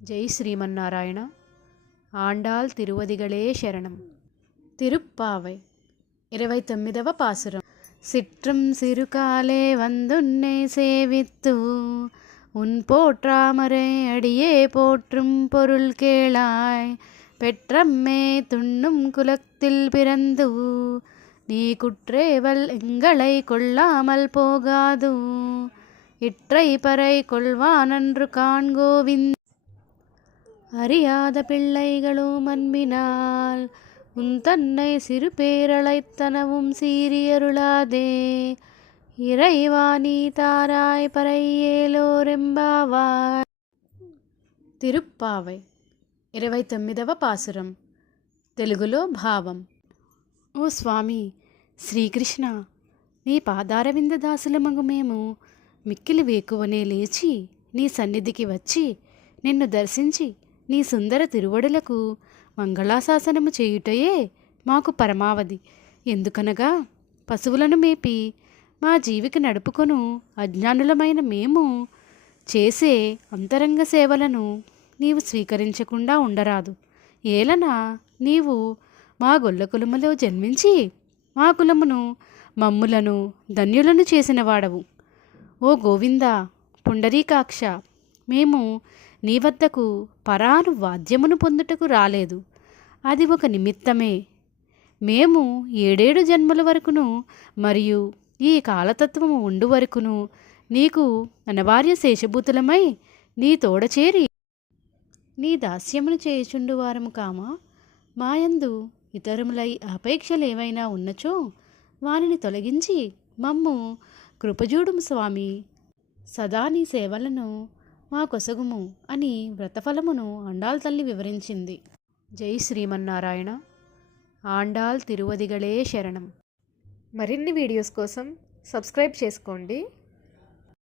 జై శ్రీమన్నారాయణ. ఆండాల్ తిరువదిగళే శరణం. తిరుప్పావై 29వ பாசுரம். சிற்றும் சிறுகாலே வந்துன்னை சேவித்து உன் போற்றாமரை அடியே போற்றும் பொருள் கேளாய். பெற்றம்மே துண்ணும் குலத்தில் பிறந்து நீ குற்றேவல் எங்களை கொள்ளாமல் போகாது. இற்றை பறை கொள்வானன்று காண்கோவிந்த். அறியாத பிள்ளைகளும் அன்பினால் உன் தன்னை சிறு பேரழைத்தனவும் சீரியருளாதே. இறைவா நீ தாராய் పరయ్యేలోరెంబావాయ్. తిరుప్పావై 29వ పాసురం. తెలుగులో భావం. ఓ స్వామి శ్రీకృష్ణ, నీ పాదారవింద దాసులమగు మేము మిక్కిలి వేకువనే లేచి నీ సన్నిధికి వచ్చి నిన్ను దర్శించి నీ సుందర తిరువడులకు మంగళాశాసనము చేయుటయే మాకు పరమావధి. ఎందుకనగా పశువులను మేపి మా జీవికి నడుపుకొను అజ్ఞానులమైన మేము చేసే అంతరంగ సేవలను నీవు స్వీకరించకుండా ఉండరాదు. ఏలనా నీవు మా గొల్ల కులములో జన్మించి మా కులమును మమ్ములను ధన్యులను చేసిన వాడవు. ఓ గోవింద పుండరీకాక్ష, మేము నీ వద్దకు పరాను వాద్యమును పొందుటకు రాలేదు. అది ఒక నిమిత్తమే. మేము 7 జన్మల వరకును మరియు ఈ కాలతత్వము ఉండు వరకును నీకు అనవార్య శేషభూతులమై నీ తోడచేరి నీ దాస్యమును చేయుచుండు వారము కామా. మాయందు ఇతరములై అపేక్షలేవైనా ఉన్నచో వానిని తొలగించి మమ్ము కృపజూడుము స్వామి. సదా నీ సేవలను మా కొసగుము అని వ్రతఫలమును ఆండాల్ తల్లి వివరించింది. జై శ్రీమన్నారాయణ. ఆండాల్ తిరువదిగళే శరణం. మరిన్ని వీడియోస్ కోసం సబ్స్క్రైబ్ చేసుకోండి.